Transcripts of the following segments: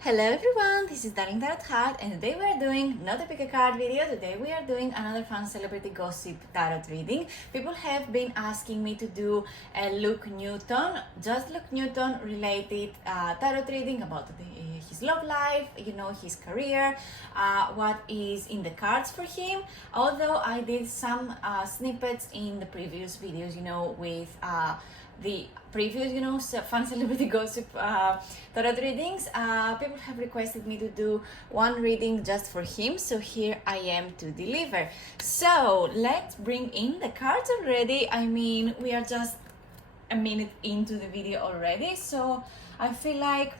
Hello everyone, this is Darling Tarot Heart, and today we are doing not a pick a card video. Today we are doing another fun celebrity gossip tarot reading. People have been asking me to do a Luke Newton, just Luke Newton related tarot reading about his love life, his career, what is in the cards for him. Although I did some snippets in the previous videos, with the previous, fun celebrity gossip tarot readings. People have requested me to do one reading just for him, so here I am to deliver. So let's bring in the cards already. I mean, we are just a minute into the video already, so I feel like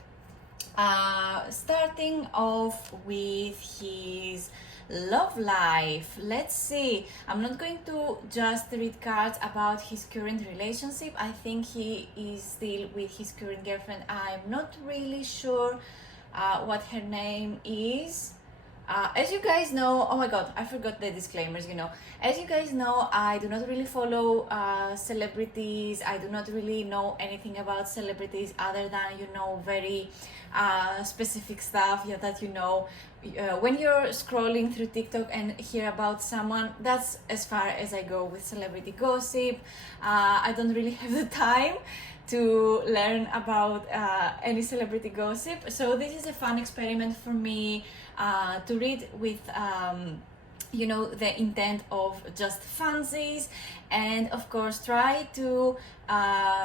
starting off with his love life. Let's see. I'm not going to just read cards about his current relationship. I think he is still with his current girlfriend. I'm not really sure what her name is. As you guys know, oh my god, I forgot the disclaimers, As you guys know, I do not really follow celebrities. I do not really know anything about celebrities other than, very specific stuff that when you're scrolling through TikTok and hear about someone, that's as far as I go with celebrity gossip. I don't really have the time to learn about any celebrity gossip, so this is a fun experiment for me to read with the intent of just funsies, and of course try to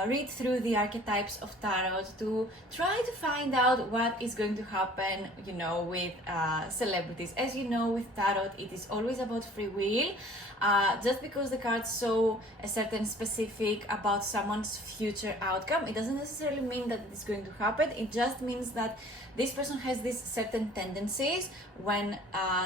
read through the archetypes of tarot to try to find out what is going to happen with celebrities. As you know, with tarot it is always about free will. Just because the cards show a certain specific about someone's future outcome, it doesn't necessarily mean that it's going to happen. It just means that this person has these certain tendencies when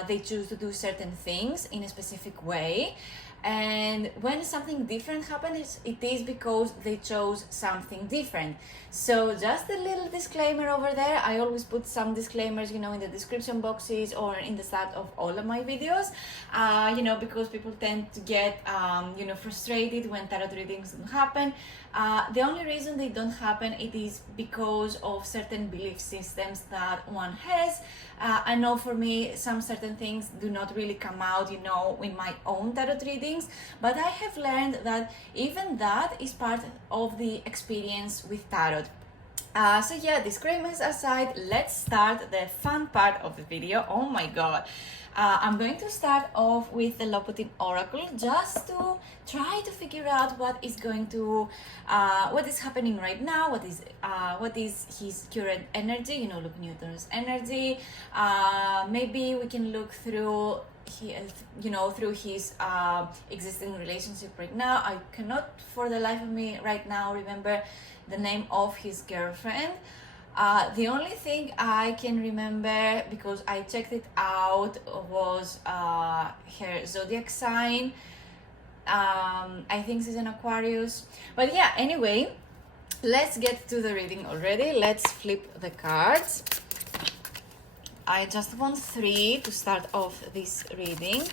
they choose to do certain things in a specific way. And when something different happens, it is because they chose something different. So just a little disclaimer over there. I always put some disclaimers, in the description boxes or in the start of all of my videos, because people tend to get, frustrated when tarot readings don't happen. The only reason they don't happen, it is because of certain belief systems that one has. I know for me, some certain things do not really come out, in my own tarot readings, but I have learned that even that is part of the experience with tarot. So yeah, disclaimers aside, let's start the fun part of the video. Oh my god. I'm going to start off with the Loputyn Oracle just to try to figure out what is happening right now, what is his current energy, Luke Newton's energy. Maybe we can look through through his existing relationship right now. I cannot for the life of me right now remember the name of his girlfriend. The only thing I can remember, because I checked it out, was her zodiac sign. I think she's an Aquarius. But yeah, anyway, let's get to the reading already. Let's flip the cards. I just want 3 to start off this reading.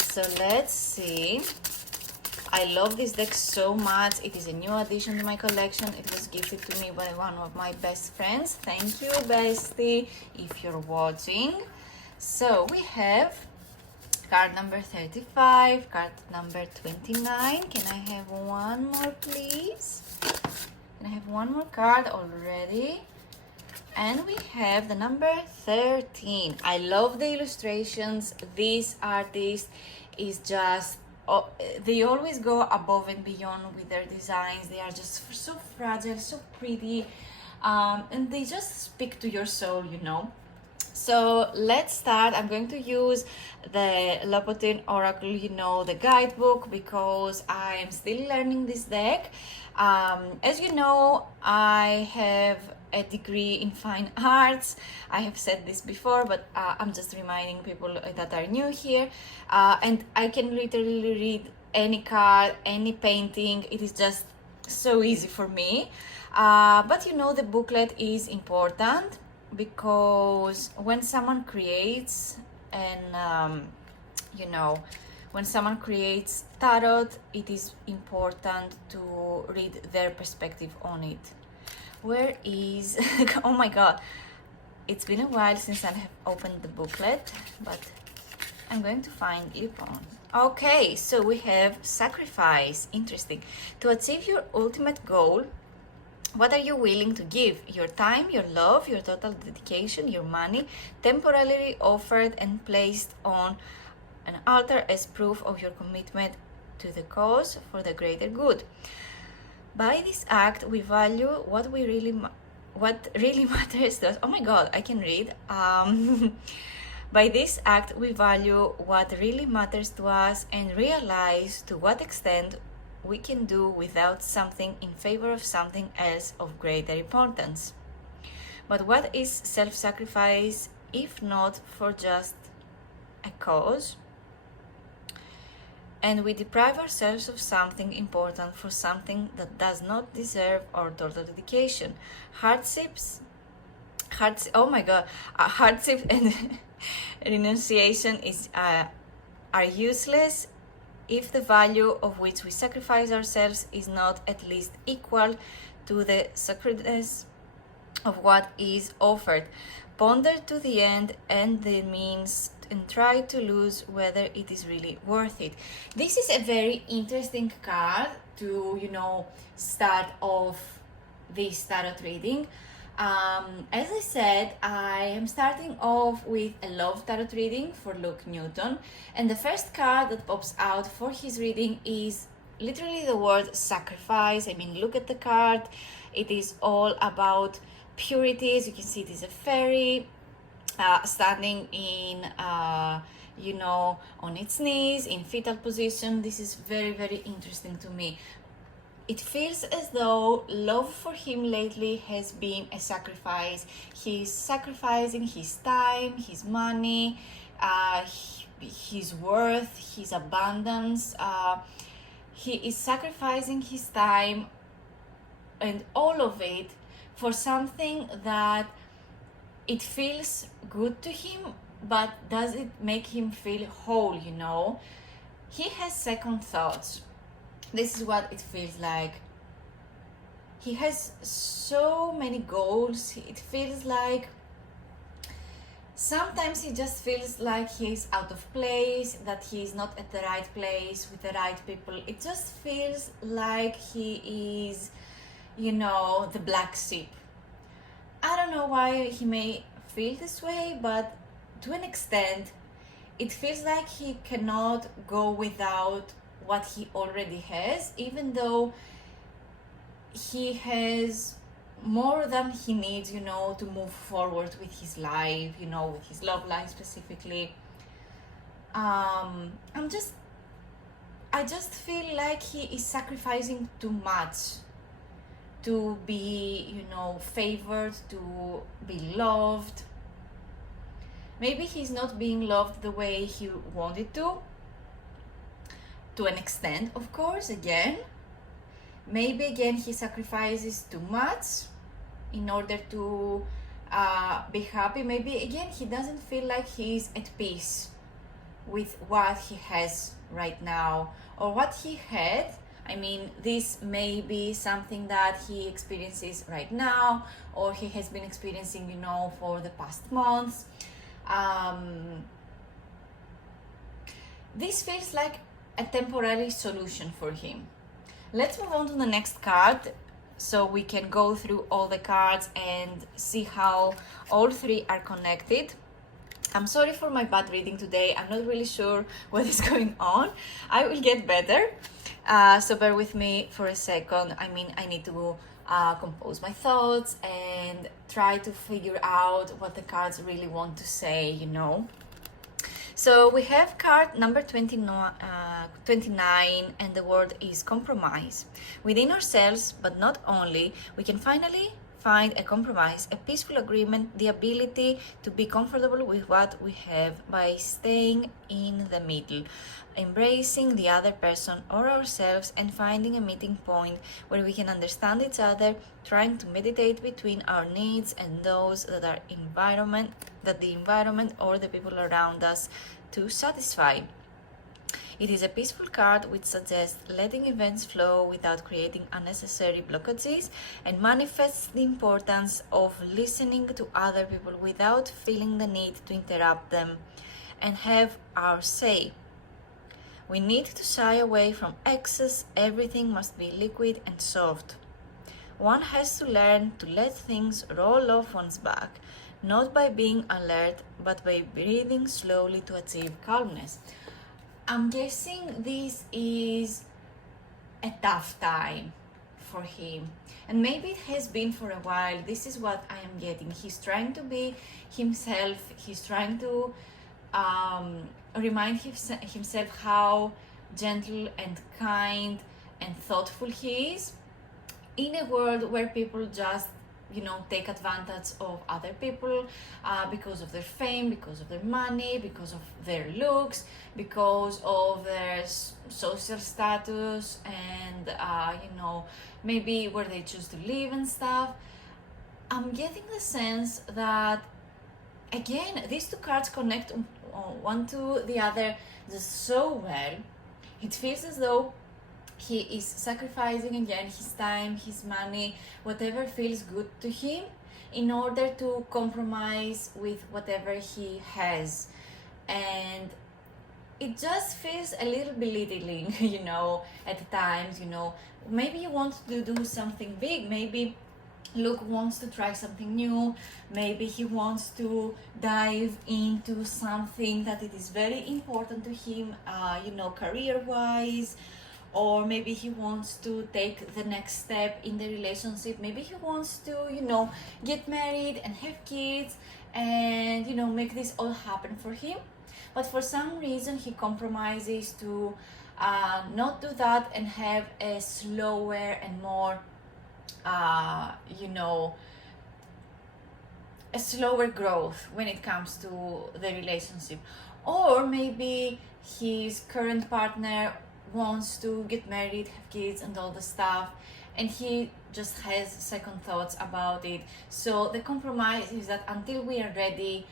So let's see. I love this deck so much. It is a new addition to my collection. It was gifted to me by one of my best friends. Thank you, bestie, if you're watching. So we have card number 35, card number 29. Can I have one more, please? Can I have one more card already? And we have the number 13. I love the illustrations. This artist is just, they always go above and beyond with their designs. They are just so fragile, so pretty, and they just speak to your soul, So let's start. I'm going to use the Loputyn Oracle, the guidebook, because I'm still learning this deck. As you know, I have a degree in fine arts. I have said this before, but I'm just reminding people that are new here. And I can literally read any card, any painting. It is just so easy for me. But the booklet is important, because when someone creates and when someone creates tarot, it is important to read their perspective on it. Where is oh my god, It's been a while since I have opened the booklet, but I'm going to find it on. Okay, so we have sacrifice. Interesting. To achieve your ultimate goal, what are you willing to give? Your time, your love, your total dedication, your money, temporarily offered and placed on an altar as proof of your commitment to the cause for the greater good. By this act, we value what really matters to us. Oh my God, I can read. By this act, we value what really matters to us and realize to what extent we can do without something in favor of something else of greater importance. But what is self-sacrifice if not for just a cause? And we deprive ourselves of something important for something that does not deserve our total dedication. Hardships, oh my God, hardship and renunciation are useless if the value of which we sacrifice ourselves is not at least equal to the sacredness of what is offered. Ponder to the end and the means and try to lose whether it is really worth it. This is a very interesting card to, start off this tarot reading. As I said, I am starting off with a love tarot reading for Luke Newton, and the first card that pops out for his reading is literally the word sacrifice. I mean, look at the card. It is all about purity. As you can see, it is a fairy standing in, on its knees in fetal position. This is very, very interesting to me. It feels as though love for him lately has been a sacrifice. He's sacrificing his time, his money, his worth, his abundance. He is sacrificing his time and all of it for something that it feels good to him, but does it make him feel whole, He has second thoughts. This is what it feels like. He has so many goals. It feels like sometimes he just feels like he's out of place, that he's not at the right place with the right people. It just feels like he is, the black sheep. I don't know why he may feel this way, but to an extent, it feels like he cannot go without what he already has, even though he has more than he needs, to move forward with his life, with his love life specifically. I just feel like he is sacrificing too much to be, favored, to be loved. Maybe he's not being loved the way he wanted to an extent, of course, again. Maybe again he sacrifices too much in order to be happy. Maybe again he doesn't feel like he's at peace with what he has right now or what he had. I mean, this may be something that he experiences right now or he has been experiencing, for the past months. This feels like a temporary solution for him. Let's move on to the next card so we can go through all the cards and see how all three are connected. I'm sorry for my bad reading today. I'm not really sure what is going on. I will get better. So bear with me for a second. I mean, I need to compose my thoughts and try to figure out what the cards really want to say, So we have card number 29, and the word is compromise. Within ourselves, but not only, we can finally find a compromise, a peaceful agreement, the ability to be comfortable with what we have by staying in the middle, embracing the other person or ourselves and finding a meeting point where we can understand each other, trying to meditate between our needs and those that the environment or the people around us to satisfy. It is a peaceful card which suggests letting events flow without creating unnecessary blockages, and manifests the importance of listening to other people without feeling the need to interrupt them and have our say. We need to shy away from excess. Everything must be liquid and soft. One has to learn to let things roll off one's back, not by being alert, but by breathing slowly to achieve calmness. I'm guessing this is a tough time for him, and maybe it has been for a while. This is what I am getting. He's trying to be himself. He's trying to remind himself how gentle and kind and thoughtful he is in a world where people just take advantage of other people because of their fame, because of their money, because of their looks, because of their social status, and maybe where they choose to live and stuff. I'm getting the sense that, again, these two cards connect one to the other just so well. It feels as though he is sacrificing again his time, his money, whatever feels good to him, in order to compromise with whatever he has. And it just feels a little belittling, at times. Maybe you want to do something big. Maybe Luke wants to try something new. Maybe he wants to dive into something that it is very important to him, career-wise. Or maybe he wants to take the next step in the relationship. Maybe he wants to, get married and have kids and, make this all happen for him. But for some reason, he compromises to not do that and have a slower and more, a slower growth when it comes to the relationship. Or maybe his current partner wants to get married, have kids and all the stuff, and he just has second thoughts about it. So the compromise is that until we are ready,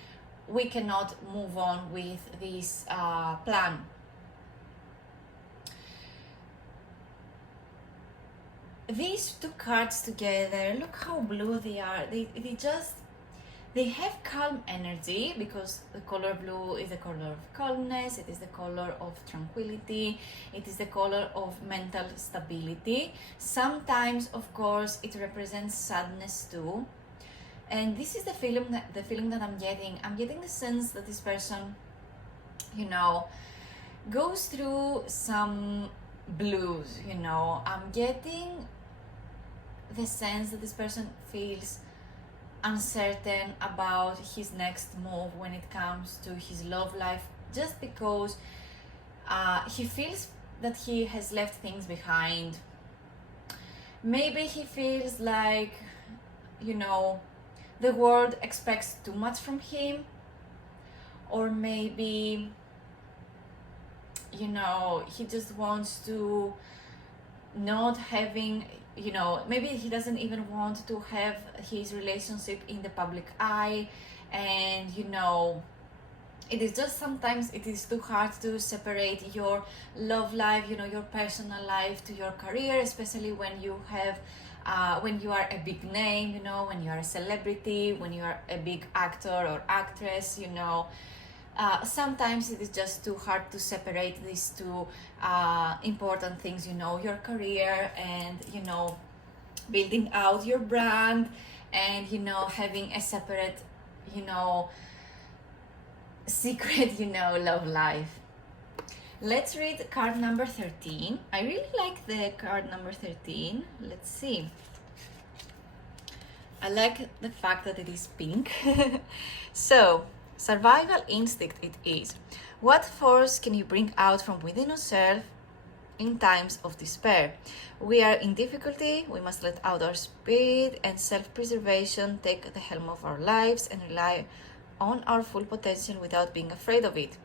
we cannot move on with this plan. These two cards together, look how blue they are. They have calm energy, because the color blue is the color of calmness, it is the color of tranquility, it is the color of mental stability. Sometimes, of course, it represents sadness too. And this is the feeling that I'm getting. I'm getting the sense that this person, goes through some blues, I'm getting the sense that this person feels uncertain about his next move when it comes to his love life, just because he feels that he has left things behind. Maybe he feels like, the world expects too much from him, or maybe, he just wants to not having, maybe he doesn't even want to have his relationship in the public eye, and it is just sometimes it is too hard to separate your love life, your personal life, to your career, especially when you have when you are a big name, when you are a celebrity, when you are a big actor or actress. Sometimes it is just too hard to separate these two important things, your career and, building out your brand, and, having a separate, secret, love life. Let's read card number 13. I really like the card number 13. Let's see. I like the fact that it is pink. So, survival instinct it is. What force can you bring out from within yourself in times of despair? We are in difficulty, we must let out our spirit and self-preservation, take the helm of our lives and rely on our full potential without being afraid of it.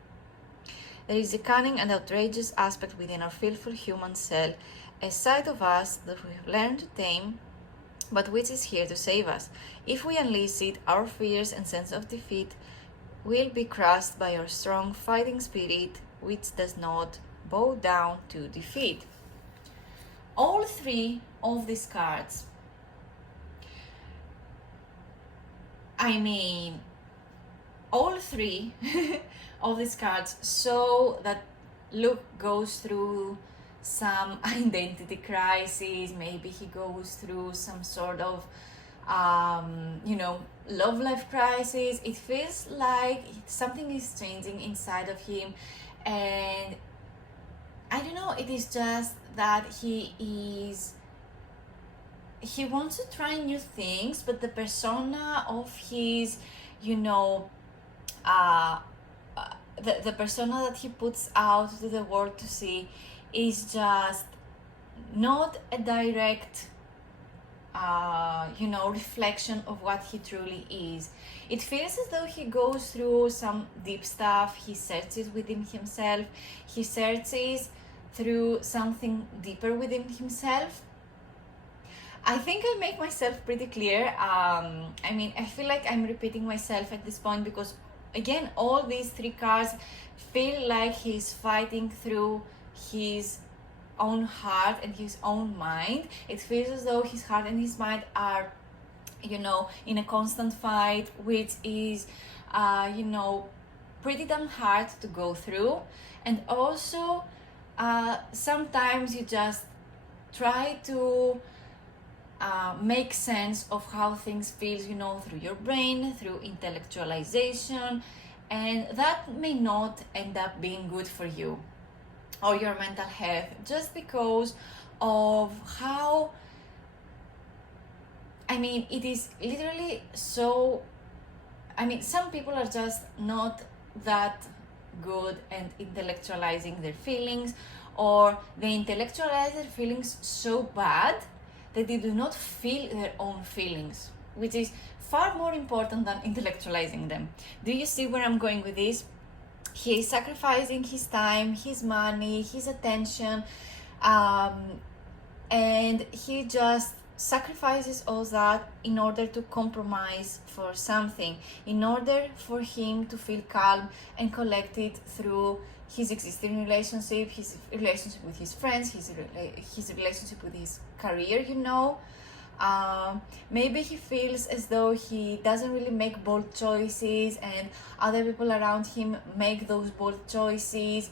There is a cunning and outrageous aspect within our fearful human cell, a side of us that we have learned to tame, but which is here to save us. If we unleash it, our fears and sense of defeat will be crushed by our strong fighting spirit, which does not bow down to defeat. All three of these cards, I mean, all three of these cards show that Luke goes through some identity crisis. Maybe he goes through some sort of love life crisis. It feels like something is changing inside of him, and I don't know, it is just that he wants to try new things, but the persona of his, the persona that he puts out to the world to see is just not a direct reflection of what he truly is. It feels as though he goes through some deep stuff. He searches within himself. He searches through something deeper within himself. I think I make myself pretty clear. I feel like I'm repeating myself at this point because, again, all these three cards feel like he's fighting through his own heart and his own mind. It feels as though his heart and his mind are, in a constant fight, which is, pretty damn hard to go through. And also, sometimes you just try to make sense of how things feel, through your brain, through intellectualization, and that may not end up being good for you or your mental health, just because of how, it is literally so, some people are just not that good and intellectualizing their feelings, or they intellectualize their feelings so bad that they do not feel their own feelings, which is far more important than intellectualizing them. Do you see where I'm going with this? He is sacrificing his time, his money, his attention, and he just sacrifices all that in order to compromise for something, in order for him to feel calm and collected through his existing relationship, his relationship with his friends, his relationship with his career, maybe he feels as though he doesn't really make bold choices and other people around him make those bold choices.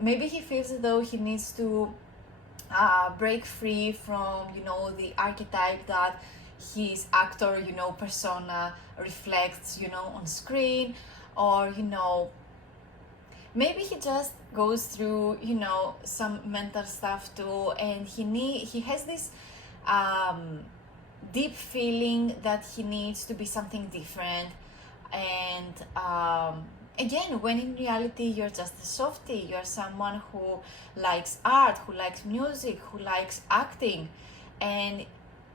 Maybe he feels as though he needs to break free from, the archetype that his actor, persona reflects, on screen, or, maybe he just goes through, some mental stuff too, and he has this deep feeling that he needs to be something different. And again, when in reality you're just a softie, you're someone who likes art, who likes music, who likes acting, and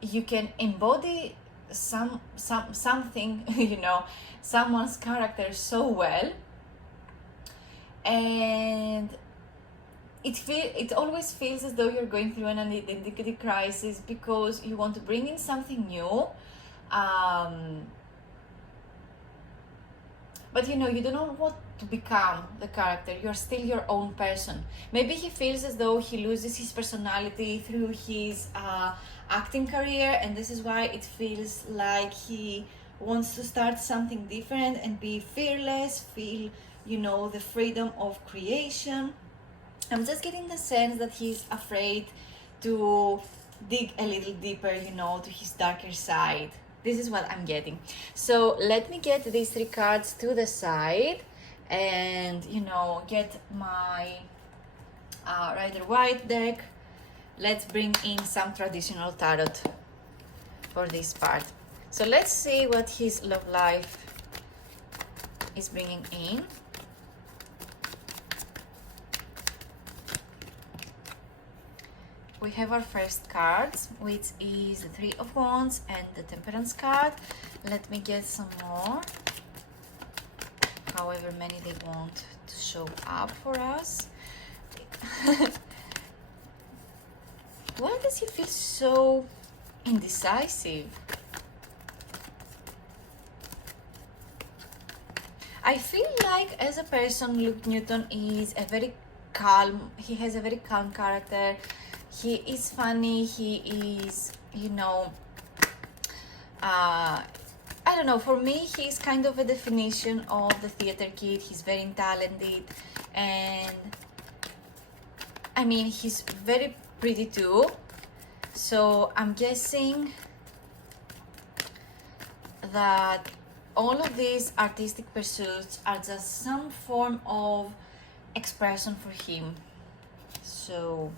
you can embody something, someone's character so well, and it always feels as though you're going through an identity crisis because you want to bring in something new, but you do not want to become the character. You're still your own person. Maybe he feels as though he loses his personality through his acting career, and this is why it feels like he wants to start something different and be fearless, feel the freedom of creation. I'm just getting the sense that he's afraid to dig a little deeper, to his darker side. This is what I'm getting. So let me get these three cards to the side and, get my Rider-Waite deck. Let's bring in some traditional tarot for this part. So let's see what his love life is bringing in. We have our first cards, which is the Three of Wands and the Temperance card. Let me get some more, however many they want to show up for us. Why does he feel so indecisive? I feel like as a person, Luke Newton is a very calm. He has a very calm character. He is funny. He is, you know, I don't know, for me, he's kind of a definition of the theater kid. He's very talented, and I mean, he's very pretty too. So I'm guessing that all of these artistic pursuits are just some form of expression for him. So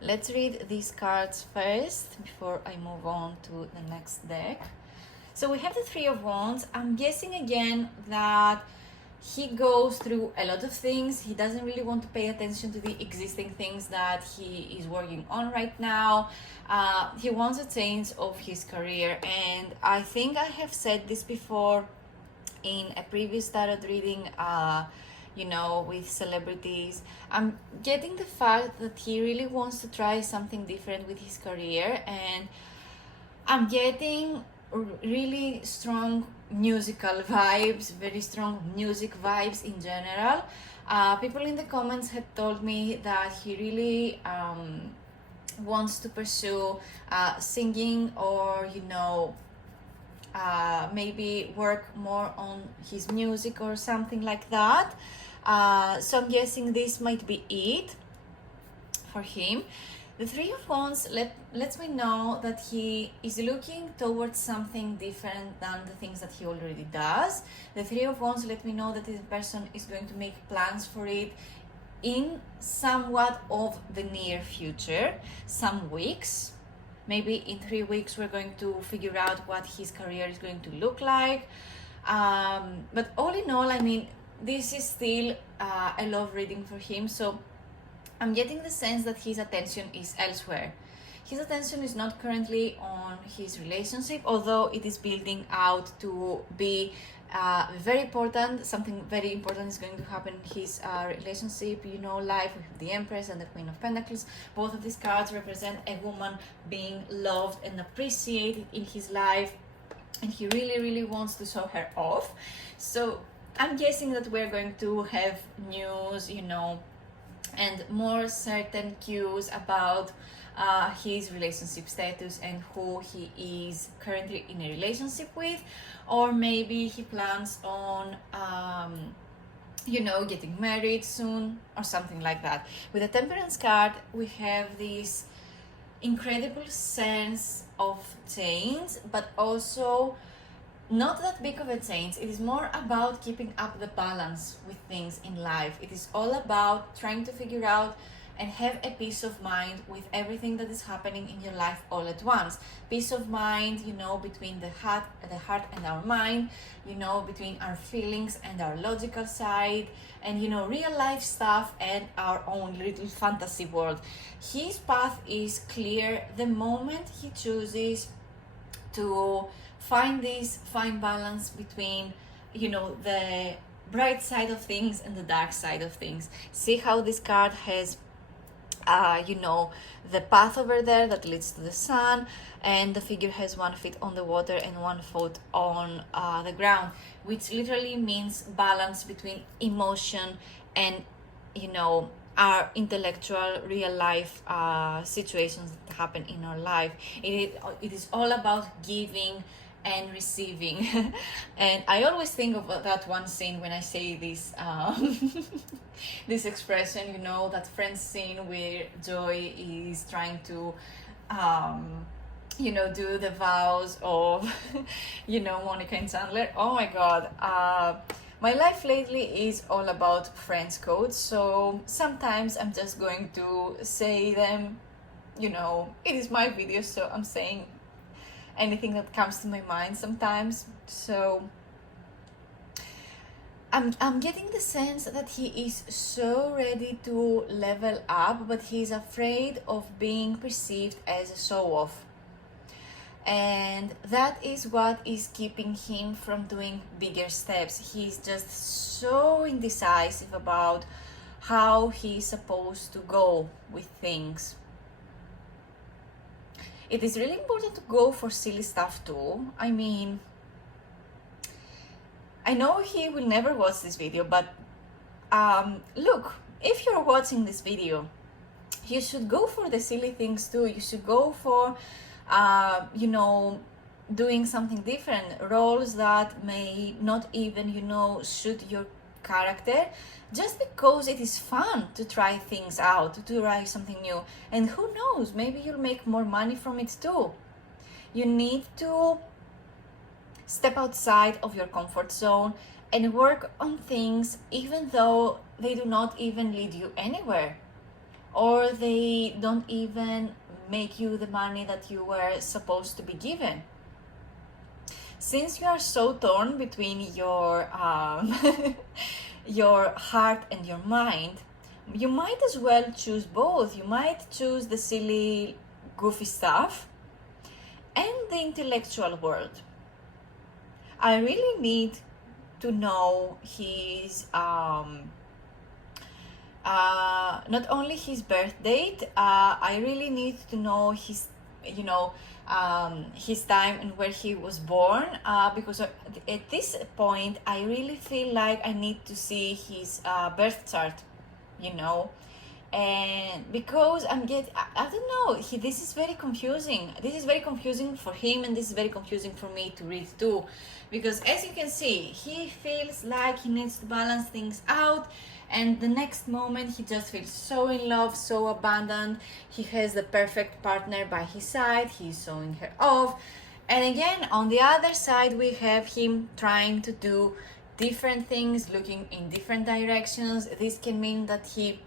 let's read these cards first before I move on to the next deck. So we have the Three of Wands. I'm guessing again that he goes through a lot of things. He doesn't really want to pay attention to the existing things that he is working on right now. He wants a change of his career, and I think I have said this before in a previous tarot reading, you know, with celebrities. I'm getting the fact that he really wants to try something different with his career, and I'm getting really strong musical vibes, very strong music vibes in general. People in the comments had told me that he really wants to pursue singing, or, you know, maybe work more on his music or something like that. So I'm guessing this might be it for him. The Three of Wands lets me know that he is looking towards something different than the things that he already does. The Three of Wands let me know that this person is going to make plans for it in somewhat of the near future, some weeks. Maybe in 3 weeks we're going to figure out what his career is going to look like. But all in all, I mean, this is still a love reading for him. So I'm getting the sense that his attention is elsewhere. His attention is not currently on his relationship, although it is building out to be very important. Something very important is going to happen in his relationship, you know, life. We have the Empress and the Queen of Pentacles. Both of these cards represent a woman being loved and appreciated in his life, and he really, really wants to show her off. So I'm guessing that we're going to have news, you know, and more certain cues about his relationship status and who he is currently in a relationship with, or maybe he plans on you know, getting married soon or something like that. With the Temperance card, we have this incredible sense of change, but also not that big of a change. It is more about keeping up the balance with things in life. It is all about trying to figure out and have a peace of mind with everything that is happening in your life all at once. Peace of mind, you know, between the heart and our mind, you know, between our feelings and our logical side, and, you know, real life stuff and our own little fantasy world. His path is clear the moment he chooses to find this fine balance between, you know, the bright side of things and the dark side of things. See how this card has you know, the path over there that leads to the sun, and the figure has 1 foot on the water and 1 foot on the ground, which literally means balance between emotion and, you know, our intellectual real life situations that happen in our life. It is all about giving and receiving. And I always think of that one scene when I say this this expression, you know, that Friends scene where Joy is trying to you know, do the vows of you know, Monica and Chandler. Oh my god, my life lately is all about Friends quotes, so sometimes I'm just going to say them, you know, it is my video, so I'm saying anything that comes to my mind sometimes. So I'm getting the sense that he is so ready to level up, but he's afraid of being perceived as a show-off. And that is what is keeping him from doing bigger steps. He's just so indecisive about how he's supposed to go with things. It is really important to go for silly stuff too. I mean, I know he will never watch this video, but look, if you're watching this video, you should go for the silly things too. You should go for, you know, doing something different, roles that may not even, you know, suit your character, just because it is fun to try things out, to try something new. And who knows, maybe you'll make more money from it too. You need to step outside of your comfort zone and work on things even though they do not even lead you anywhere, or they don't even make you the money that you were supposed to be given. Since you are so torn between your your heart and your mind, you might as well choose both. You might choose the silly, goofy stuff and the intellectual world. I really need to know his not only his birth date. I really need to know his, you know, his time and where he was born, because at this point I really feel like I need to see his birth chart, you know, and because I don't know, this is very confusing. This is very confusing for him, and this is very confusing for me to read too, because as you can see, he feels like he needs to balance things out, and the next moment he just feels so in love, so abandoned. He has the perfect partner by his side, he's showing her off, and again on the other side we have him trying to do different things, looking in different directions. This can mean that he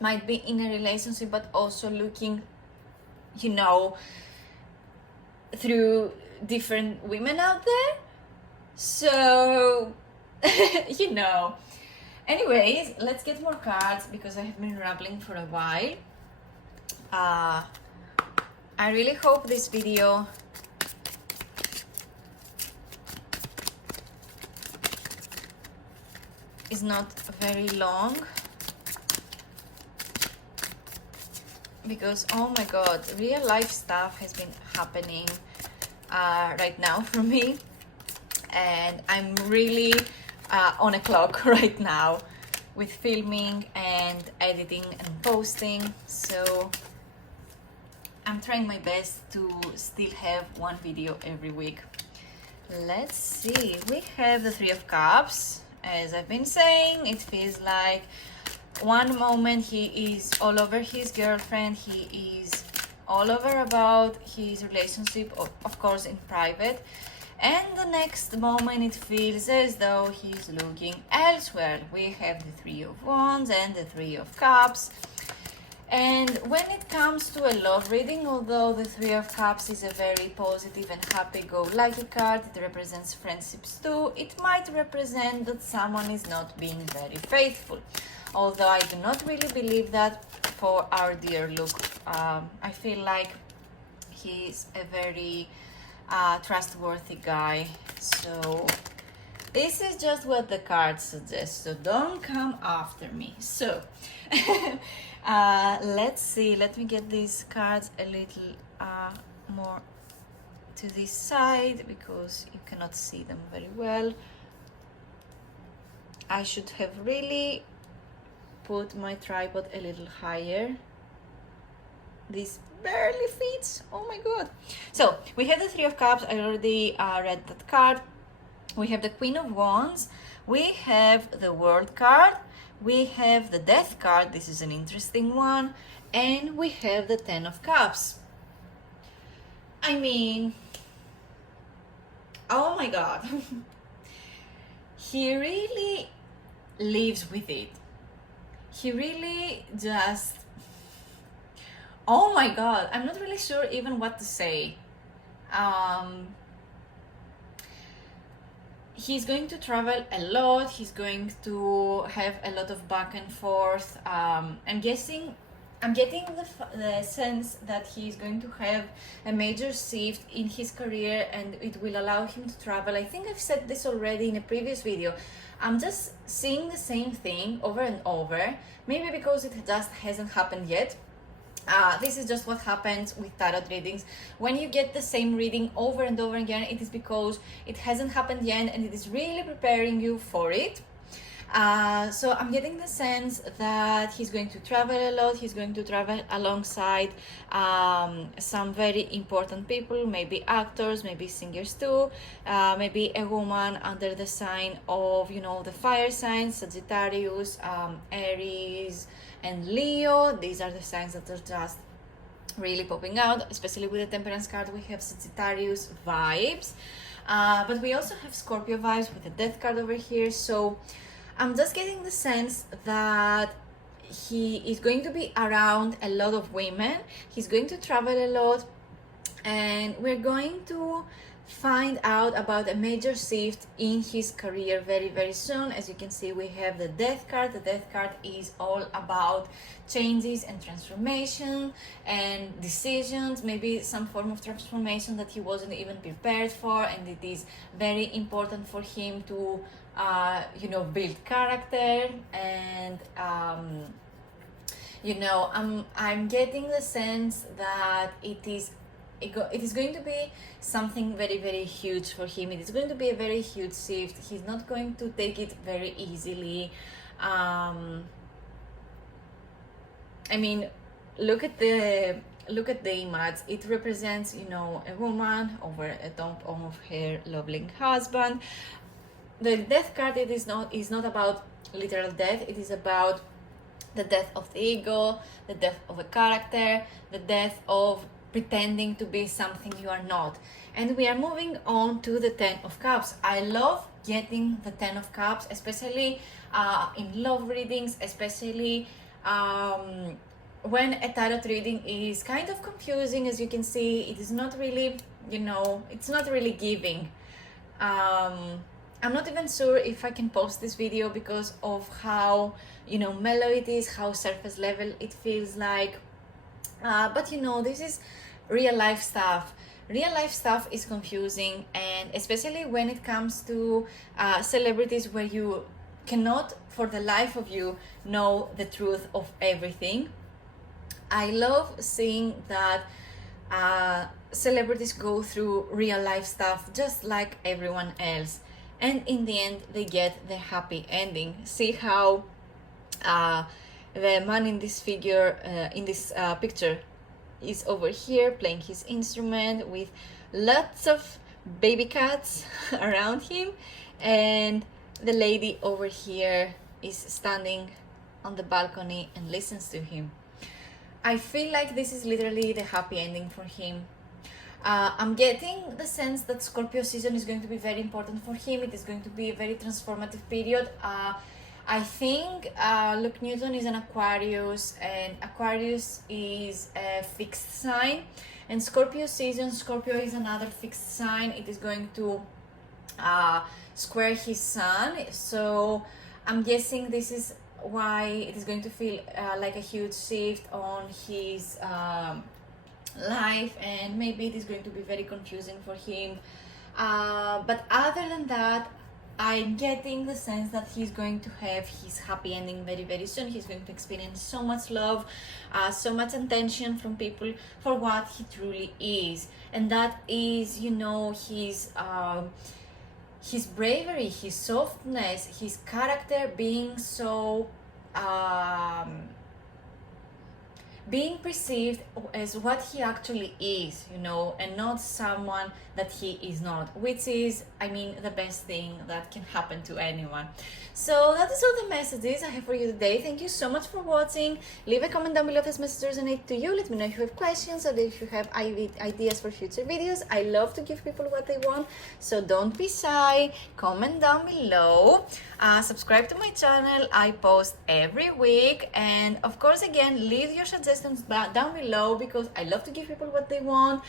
might be in a relationship but also looking, you know, through different women out there. So you know, anyways, let's get more cards because I have been rambling for a while. I really hope this video is not very long, because oh my god, real life stuff has been happening right now for me, and I'm really on a clock right now with filming and editing and posting, so I'm trying my best to still have one video every week. Let's see, we have the Three of Cups. As I've been saying, it feels like one moment he is all over his girlfriend, he is all over about his relationship, of course in private, and the next moment it feels as though he's looking elsewhere. We have the Three of Wands and the Three of Cups. And when it comes to a love reading, although the Three of Cups is a very positive and happy-go-lucky card, it represents friendships too, it might represent that someone is not being very faithful. Although I do not really believe that for our dear Luke. I feel like he's a very trustworthy guy. So this is just what the cards suggest, so don't come after me. So let's see, let me get these cards a little more to this side because you cannot see them very well. I should have really put my tripod a little higher. This barely fits, oh my god. So we have the Three of Cups. I already read that card. We have the Queen of Wands, we have the World card, we have the Death card, this is an interesting one, and we have the Ten of Cups. I mean, oh my god. He really lives with it. He really just, oh my god, I'm not really sure even what to say. He's going to travel a lot, he's going to have a lot of back and forth. I'm getting the sense that he's going to have a major shift in his career and it will allow him to travel. I think I've said this already in a previous video. I'm just seeing the same thing over and over, maybe because it just hasn't happened yet. This is just what happens with tarot readings. When you get the same reading over and over again, it is because it hasn't happened yet and it is really preparing you for it. So I'm getting the sense that he's going to travel a lot. He's going to travel alongside some very important people, maybe actors, maybe singers too, maybe a woman under the sign of, you know, the fire signs, Sagittarius, Aries, and Leo. These are the signs that are just really popping out, especially with the Temperance card. We have Sagittarius vibes, but we also have Scorpio vibes with the Death card over here. So I'm just getting the sense that he is going to be around a lot of women. He's going to travel a lot, and we're going to find out about a major shift in his career very, very soon. As you can see, we have the Death card. The Death card is all about changes and transformation and decisions, maybe some form of transformation that he wasn't even prepared for, and it is very important for him to you know, build character. And you know, I'm getting the sense that it is going to be something very, very huge for him. It is going to be a very huge shift. He's not going to take it very easily. I mean, look at the image. It represents, you know, a woman over a top of her lovely husband. The Death card, it is not about literal death. It is about the death of the ego, the death of a character, the death of pretending to be something you are not. And we are moving on to the Ten of Cups. I love getting the Ten of Cups, especially in love readings, especially when a tarot reading is kind of confusing. As you can see, it is not really, you know, it's not really giving. I'm not even sure if I can post this video because of how, you know, mellow it is, how surface level it feels like. But you know, this is real life stuff. Real life stuff is confusing, and especially when it comes to celebrities where you cannot for the life of you know the truth of everything. I love seeing that celebrities go through real life stuff just like everyone else, and in the end they get the happy ending. See how the man in this figure, in this picture, is over here playing his instrument with lots of baby cats around him, and the lady over here is standing on the balcony and listens to him. I feel like this is literally the happy ending for him. I'm getting the sense that Scorpio season is going to be very important for him. It is going to be a very transformative period. I think Luke Newton is an Aquarius, and Aquarius is a fixed sign, and Scorpio season, Scorpio is another fixed sign. It is going to square his sun, so I'm guessing this is why it is going to feel like a huge shift on his life, and maybe it is going to be very confusing for him, but other than that, I'm getting the sense that he's going to have his happy ending very, very soon. He's going to experience so much love, so much attention from people for what he truly is, and that is, you know, his bravery, his softness, his character being so being perceived as what he actually is, you know, and not someone that he is not, which is, I mean, the best thing that can happen to anyone. So that is all the messages I have for you today. Thank you so much for watching. Leave a comment down below if this message resonates to you. Let me know if you have questions or if you have ideas for future videos. I love to give people what they want, so don't be shy. Comment down below. Subscribe to my channel. I post every week, and of course, again, leave your suggestions down below because I love to give people what they want.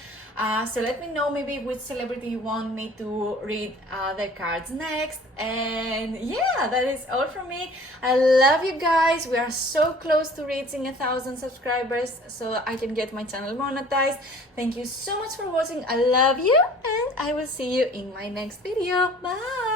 So let me know maybe which celebrity you want me to read their cards next. And yeah, that is all from me. I love you guys. We are so close to reaching 1,000 subscribers so I can get my channel monetized. Thank you so much for watching. I love you, and I will see you in my next video. Bye.